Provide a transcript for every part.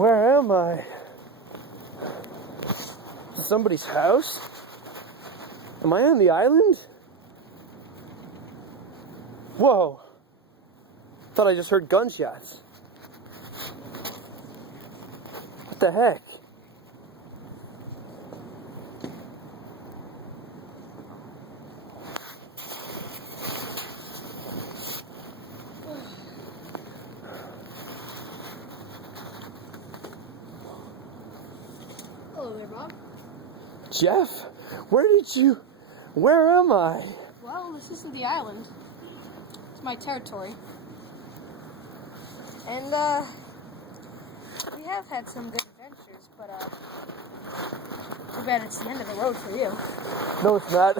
Where am I? Somebody's house? Am I on the island? Whoa. Thought I just heard gunshots. What the heck? Hello there, Bob. Jeff, where am I? Well, this isn't the island. It's my territory. And, we have had some good adventures, but, too bad it's the end of the road for you. No, it's not.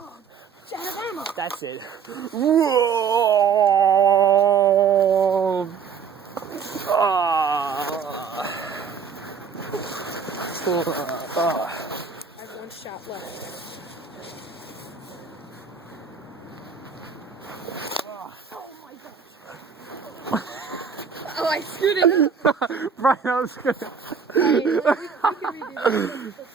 Oh, Janabama! That's it. Whoa! I have one shot left. Oh my god. Oh, I screwed it up. Brian, I was gonna... We can redo this.